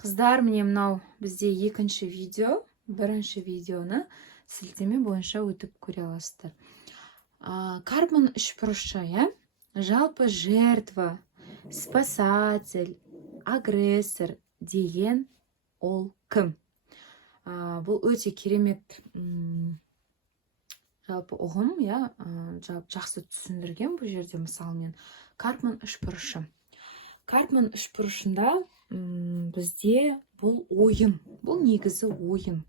Қыздар, міне мынау бізде екінші видео. Бірінші видеоны сілтеме бойынша өтіп көре аласыздар. Карпман үшбұрышы, жалпы жертва, спасатель, агрессор деген ол кім? Бұл өте керемет жалпы ұғым, жақсы түсіндірген бұл жерде мысалмен. Карпман үшбұрышы. Карпман үшбұрышында бізде бұл ойын, бұл негізі ойын.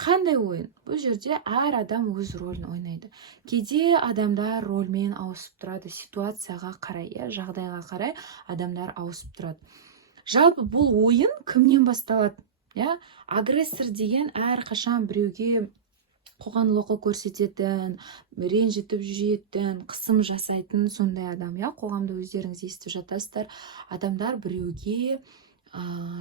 Қандай ойын? Бұл жерде әр адам өз рөлін ойнайды. Кейде адамдар рөлмен ауысып тұрады, ситуацияға қарай, жағдайға қарай адамдар ауысып тұрады. Жалпы бұл ойын кімнен басталады? Агрессор деген әрқашан біреуге қоғанлығы көрсететін, ренжітіп жүретін, қысым жасайтын сондай адам. Қоғамда өздеріңіз естіп жатасыздар. Адамдар біреуге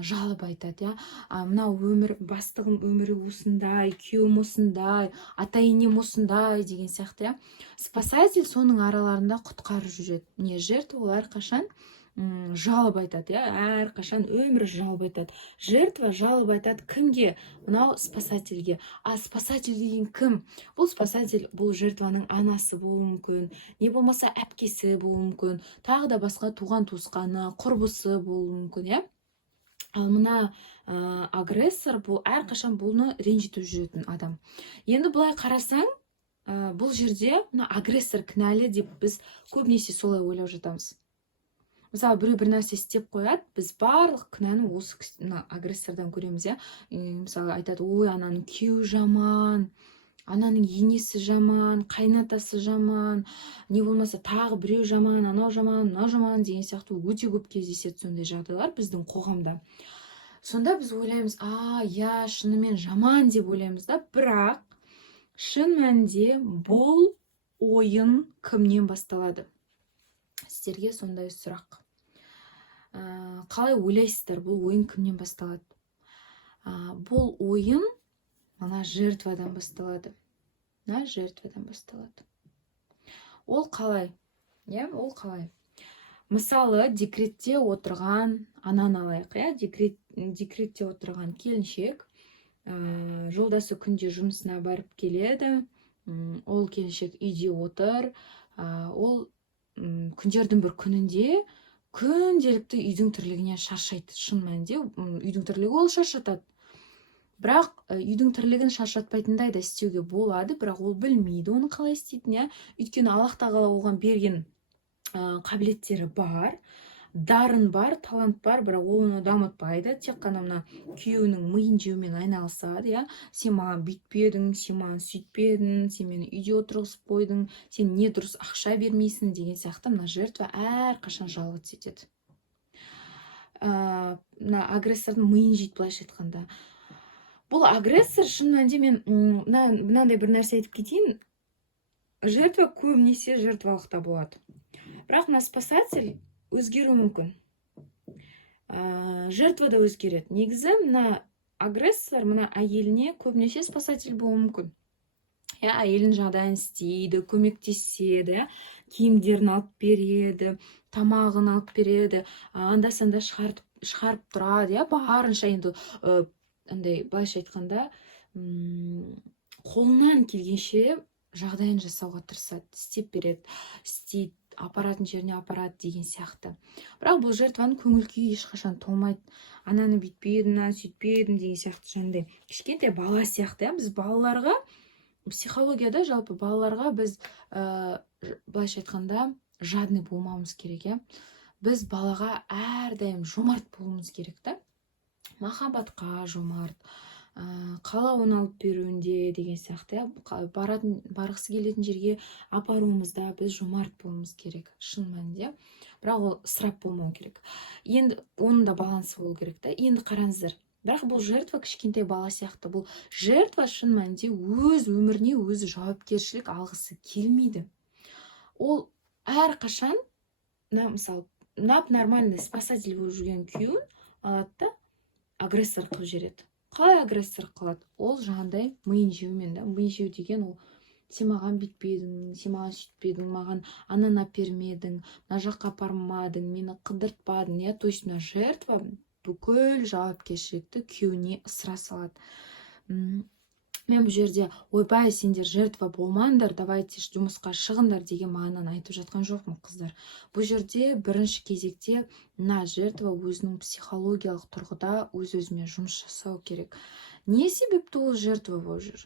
жалып айтады. Мынау өмір, бастығым өмірі осындай, күйеуім осындай, ата-енем осындай деген сияқты. Спасатель соның араларында құтқарып жүреді. Не жертва ол әрқашан жалып айтады, әрқашан өмір жалып айтады. Жертва жалып айтады кімге? Мынау спасательге. Спасатель деген кім? Бұл спасатель, бұл жертваның анасы болуы мүмкін, не болмаса әпкесі болуы мүмкін, тағы да басқа туған туысқаны, құрбысы болуы мүмкін, Ал мына агрессор бұл әрқашан бұны ренжітіп жүретін адам. Енді былай қарасаң, бұл жерде агрессор кінәлі деп біз көбінесе солай ойлап жатамыз. Мысалы, біреу бір нәрсе істеп қояды, біз барлық күнәні осы агрессордан көреміз. Мысалы, айтады, ой, ананың күйеуі жаман, ананың енесі жаман, қайнатасы жаман, не болмаса тағы біреу жаман, анау жаман, мынау жаман деген сияқты өте көп кездеседі сондай жағдайлар біздің қоғамда. Сонда біз ойлаймыз, шынымен жаман деп ойлаймыз да, бірақ шын мәнінде бұл ойын кімнен басталады? Сіздерге сондай сұрақ. Қалай ойлайсыздар, бұл ойын кімнен басталады? Бұл ойын мына жертвадан басталады. Жертвадан басталады. Ол қалай? Ол қалай? Мысалы, декретте отырған ананы алайық, декретте отырған келіншек, жолдасы күнде жұмысына барып келеді, ол келіншек үйде отыр, ол күндердің бір күнінде күнделікті үйдің тірлігінен шаршайды. Шын мәнінде үйдің тірлігі ол шаршатады. Бірақ үйдің тірлігін шаршатпайтындай да істеуге болады, бірақ ол білмейді оны қалай істейтін. Өйткені Аллах тағала оған берген қабілеттері бар, дарын бар, талант бар, бірақ ол оны дамытпайды. Тек қана мына күйеуінің миын жеумен айналысады. Сен маған бүйтпедің, сен маған сөйтпедің, сен мені үйде отырғызып қойдың, сен не дұрыс ақша бермейсің деген сияқты мына жертва әрқашан жалғыз етеді. Мына агрессордың миын жейді, былайша айтқанда. Бұл агрессор, шын мәнінде мен мынандай бір нәрсе айтып кетейін. Жертва көбінесе жертвалықта болады. Бірақ мына спасатель өзгеру мүмкін. Жертва да өзгереді. Негізі мына агрессор мына әйеліне көбінесе спасатель болуы мүмкін. Әйелдің жағдайын істейді, көмектеседі, киімдерін алып береді, тамағын алып береді, анда-санда шығарып тұрады, барынша енді былайша айтқанда қолынан келгенше жағдайын жасауға тырысады, істеп береді, істейді, апаратын жеріне апарады деген сияқты. Бірақ бұл жертваның көңіл күйі ешқашан толмайды. Ананы бүйтпедім, сөйтпедім деген сияқты жаңағыдай кішкентай бала сияқты. Біз балаларға, психологияда жалпы балаларға біз былайша айтқанда жадный болмауымыз керек. Біз балаға әрдайым жомарт болуымыз керек та. Махаббатқа жомарт, қалауын алып беруінде деген сияқты, барғысы келетін жерге апаруымызда біз жомарт болуымыз керек, шын мәнінде. Бірақ ол ысырап болмау керек. Енді оның да балансы болу керек та. Енді қараңыздар. Бірақ бұл жертва кішкентай бала сияқты. Бұл жертва шын мәнінде өз өміріне өзі жауапкершілік алғысы келмейді. Ол әрқашан, мысалы, нормальный спасатель болып жүрген күйеуін алады да агрессор қылып жібереді. Қалай агрессор қылады? Ол жаңағыдай миын жеумен. Миын жеу деген ол сен маған бүйтпедің, сен маған сөйтпедің, маған ананы әпермедің, мына жаққа апармадың, мені қыдыртпадың. То есть мына жертва бүкіл жауапкершілікті күйеуіне ысыра салады. Мен бұл жерде ойбай сендер жертва болмаңдар, давайте жұмысқа шығыңдар деген мағынаны айтып жатқан жоқпын, қыздар. Бұл жерде бірінші кезекте мына жертва өзінің психологиялық тұрғыда өз-өзімен жұмыс жасау керек. Не себепті ол жертва болып жүр?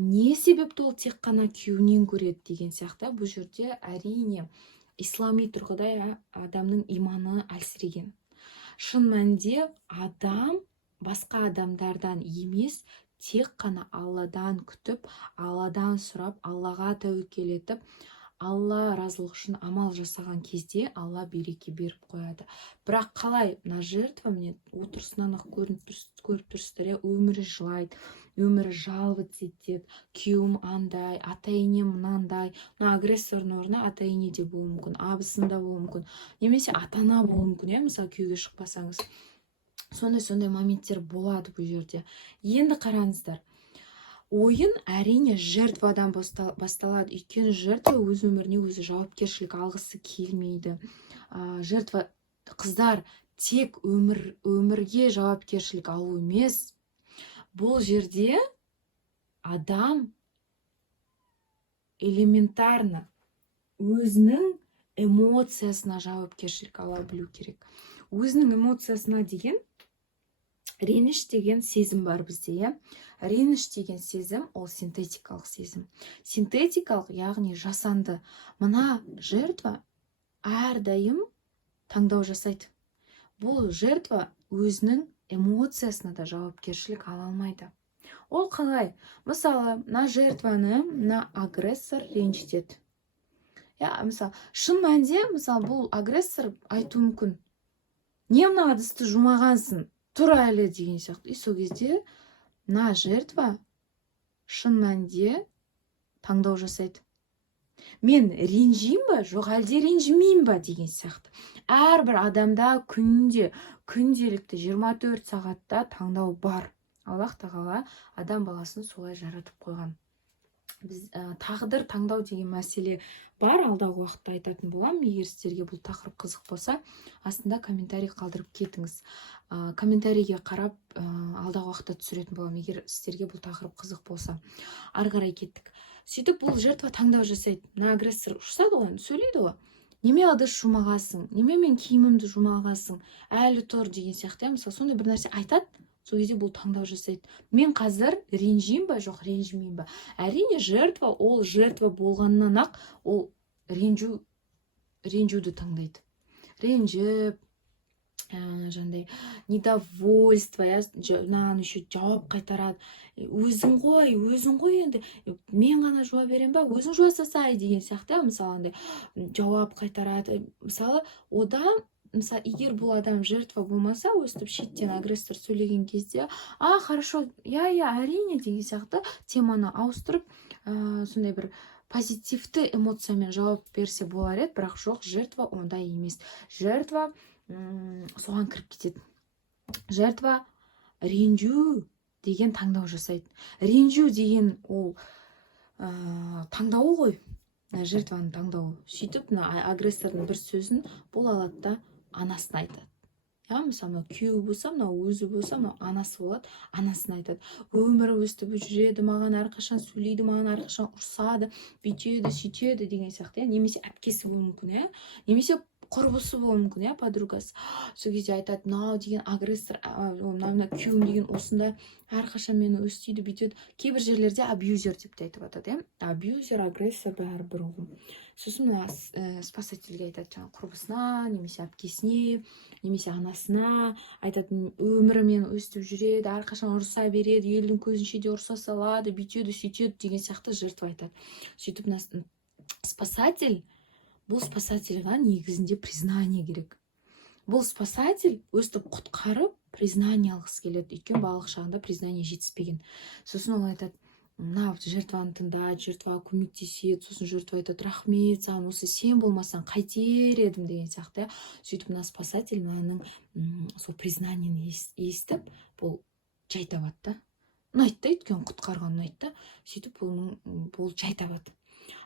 Не себепті ол тек қана күйеуінен көреді деген сияқты? Бұл жерде әрине ислами тұрғыда адамның иманы әлсіреген. Шын мәнінде адам басқа адамдардан емес, тек қана Алладан күтіп, Алладан сұрап, Аллаға тәуекел етіп, Алла разылығы үшін амал жасаған кезде Алла береке беріп қояды. Бірақ қалай? Мына жертва міне отырысынан ақ көріп тұрсыздар, өмірі жылайды, өмірі жаловаться етеді, күйеуім андай, ата-енем мынандай. Мына агрессордың орнына ата-ене де болуы мүмкін, абысында болуы мүмкін, немесе ата-ана болуы мүмкін, мысалы күйеуге шықпасаңыз. Сондай моменттер болады бұл жерде. Енді қараңыздар. Ойын әрине жертвадан басталады. Өйткені жертва өз өміріне өзі жауапкершілік алғысы келмейді. Жертва, қыздар, тек өмірге жауапкершілік алу емес. Бұл жерде адам элементарно өзінің эмоциясына жауапкершілік ала білу керек. Өзінің эмоциясына деген реніш деген сезім бар бізде, реніш деген сезім ол синтетикалық сезім. Синтетикалық, яғни жасанды. Мына жертва әрдайым таңдау жасайды. Бұл жертва өзінің эмоциясына да жауапкершілік ала алмайды. Ол қалай? Мысалы, мына жертваны мына агрессор ренжітеді. Мысалы, шын мәнінде, мысалы, бұл агрессор айтуы мүмкін: не мына ыдысты жумағансың, тұр әлі деген сияқты. Сол кезде мына жертва шын мәнінде таңдау жасайды. Мен ренжейін ба, жоқ әлде ренжімейін ба деген сияқты. Әрбір адамда күнделікті 24 сағатта таңдау бар. Аллах тағала адам баласын солай жаратып қойған. Біз тағдыр таңдау деген мәселе бар, алдағы уақытта айтатын боламын. Егер сіздерге бұл тақырып қызық болса, астында комментарий қалдырып кетіңіз. Комментарийге қарап алдағы уақытта түсіретін боламын, егер сіздерге бұл тақырып қызық болса. Ары қарай кеттік. Сөйтіп бұл жертва таңдау жасайды. Мына агрессор ұшсады ғой, сөйлейді ғой: неме ыдыс жумағасың, неме мен киімімді жумағасың, әлі тұр деген сияқты. Мысалы, сондай бір нәрсе айтады. Сол кезде бұл таңдау жасайды: мен қазір ренжейін ба, жоқ ренжімейін ба. Әрине жертва, ол жертва болғаннан ақ ол ренжуді таңдайды. Ренжіп, жандай недовольство, еще жауап қайтарады. Өзің ғой енді, мен ғана жуа берем ба, өзің жуа салсай деген сияқты. Мысалы, жауап қайтарады. Мысалы, одан егер бұл адам жертва болмаса, өстіп шеттен агрессор сөйлеген кезде, хорошо, әрине деген сияқты теманы ауыстырып, сондай бір позитивті эмоциямен жауап берсе болар еді. Бірақ жоқ, жертва ондай емес. Жертва соған кіріп кетеді. Жертва ренжу деген таңдау жасайды. Ренжу деген ол таңдауы ғой, жертваның таңдауы. Сөйтіп, агрессордың бір сөзін бұл алады да анасына айтады. Мысалы, күйеуі болса, өзі болса, анасы болады, анасына айтады. Өмірі өстіп жүреді, маған әрқашан сөйлейді, маған әрқашан ұрсады, бүйтеді, сөйтеді деген сияқты. Немесе әпкесі болуы мүмкін, немесе құрбысы болуы мүмкін, подругасы. Сол кезде айтады: мынау деген агрессор, мына күйеуім деген осында әрқашан мені өстейді, бүйтеді. Кейбір жерлерде абьюзер деп те айтып жатады. Абьюзер, агрессор бәрі бір ұғым. Сосын спасательге айтады, құрбысына, немесе әпкесіне, немесе анасына айтады: өмірі мен өстіп жүреді, әрқашан ұрса береді, елдің көзінше де ұрса салады, бүйтеді, сөйтеді деген сияқты жертва айтады. Сөйтіп спасатель, бұл спасательға негізінде признание керек. Бұл спасатель өстіп құтқарып признание алғысы келеді. Өйткені балық шағында признание жетіспеген. Сосын ол айтады: мына жертваны тыңдайды, жертваға көмектеседі. Сосын жертва айтады: рахмет саған, осы сен болмасаң қайтер едім деген сияқты. Сөйтіп мына спасатель мынаның сол признанияны естіп, бұл жай табады да. Ұнайды да, өйткені құтқарған ұнайды да. Сөйтіп бұл жай табады.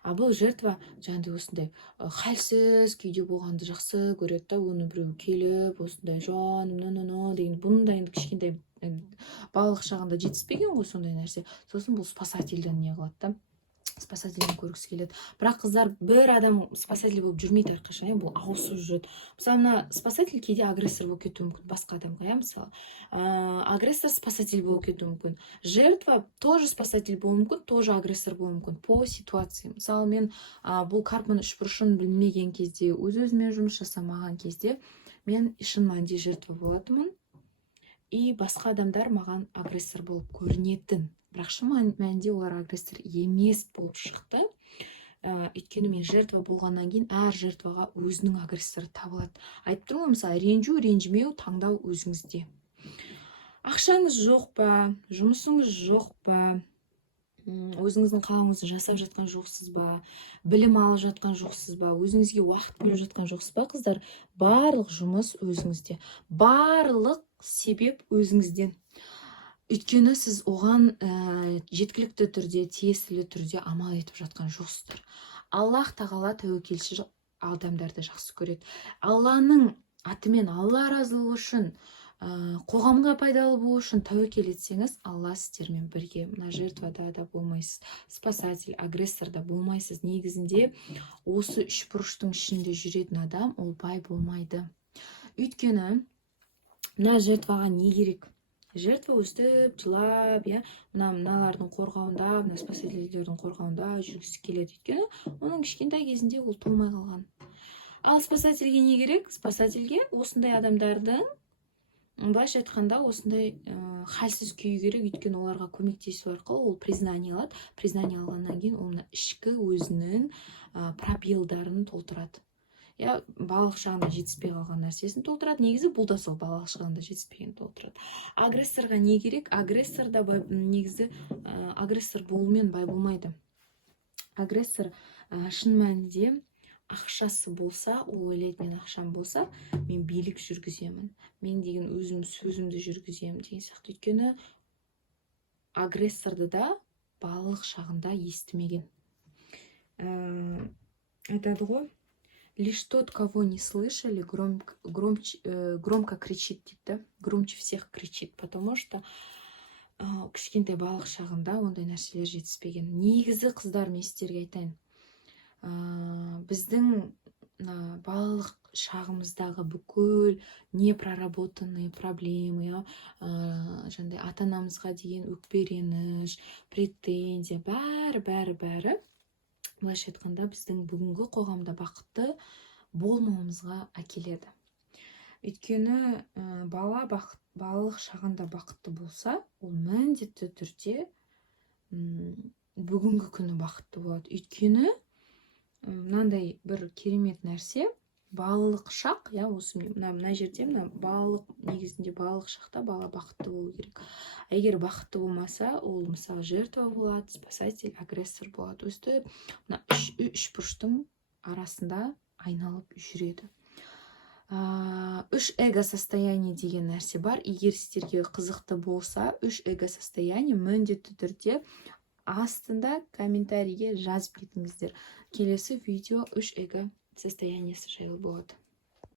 бұл жертва жаңағыдай осындай халсіз күйде болғанды жақсы көреді да, оны біреу келіп осындай жаным деген бұндай енді кішкентай балалық шағында жетіспеген ғой сондай нәрсе. Сосын бұл спасательді не қылады да, спасательді көргісі келеді. Бірақ қыздар бір адам спасатель болып жүрмейді әрқашан, бұл ауысып жүреді. Мысалы мына спасатель кейде агрессор болып кетуі мүмкін басқа адамға, мысалы агрессор спасатель болып кетуі мүмкін, жертва тоже спасатель болуы мүмкін, тоже агрессор болуы мүмкін по ситуации. Мысалы мен бұл Карпман үшбұрышын білмеген кезде, өз-өзіме жұмыс жасамаған кезде мен шын мәнінде жертва болатынмын, и басқа адамдар маған агрессор болып көрінетін. Бірақ шын мәнінде олар агрессор емес болып шықты. Өйткені мен жертва болғаннан кейін әр жертваға өзінің агрессоры табылады. Айтып тұрмын ғой, мысалы ренжу, ренжімеу таңдау өзіңізде. Ақшаңыз жоқ па, жұмысыңыз жоқ па, өзіңіздің қалауыңызды жасап жатқан жоқсыз ба, білім алып жатқан жоқсыз ба, өзіңізге уақыт бөліп жатқан жоқсыз ба, қыздар? Барлық жұмыс өзіңізде, барлық себеп өзіңізден. Өйткені сіз оған жеткілікті түрде, тиесілі түрде амал етіп жатқан жоқсыздар. Аллах тағала тәуекелші адамдарды жақсы көреді. Алланың атымен, Алла разылығы үшін, қоғамға пайдалы болу үшін тәуекел етсеңіз, Алла сіздермен бірге. Мына жертвада да болмайсыз, спасатель, агрессор да болмайсыз. Негізінде осы үшбұрыштың ішінде жүретін адам ол бай болмайды. Өйткені мына жертваға не керек? Жертва өстіп, жылап, мыналардың қорғауында, мына спасательдердің қорғауында жүргісі келеді. Өйткені оның кішкентай кезінде ол толмай қалған. Ал спасательге не керек? Спасательге осындай адамдардың, былайша айтқанда, осындай халсіз күйі керек. Өйткені оларға көмектесу арқылы ол признание алады. Признание алғаннан кейін ол ішкі өзінің пробелдарын толтырады. Балалық шағында жетіспей қалған нәрсесін толтырады. Негізі бұл да сол балалық шағында жетіспеген толтырады. Агрессорға не керек? Агрессор да негізі агрессор болумен бай болмайды. Агрессор шын мәнінде ақшасы болса, ол ойлайды, мен ақшам болса, мен билік жүргіземін, мен деген өзім сөзімді жүргіземін деген сияқты. Өйткені агрессорды да балалық шағында естімеген. Айтады ғой, лишь тот, кого не слышали, громко кричит дейді, громче всех кричит, потому что кішкентай балық шағында ондай нәрселер жетіспеген. Негізі қыздар, мен сіздерге айтайын, біздің балалық шағымыздағы бүкіл непроработанные проблемы, жаңағыдай ата-анамызға деген өкпереніш, претензия, бәрі былайша айтқанда біздің бүгінгі қоғамда бақытты болмауымызға әкеледі. Өйткені балалық шағында бақытты болса, ол міндетті түрде бүгінгі күні бақытты болады. Өйткені мынандай бір керемет нәрсе, балалық шақ, мына жерде балалық, негізінде балалық шақта бала бақытты болу керек. Егер бақытты болмаса, ол мысалы жертва болады, спасатель, агрессор болады. Өстіп, үш бұрыштың арасында айналып жүреді. Үш эго состояние деген нәрсе бар. Егер сіздерге қызықты болса, үш эго состояние міндетті түрде астында комментарийге жазып кетіңіздер. Келесі видео үш эго состояниесі жайлы болады.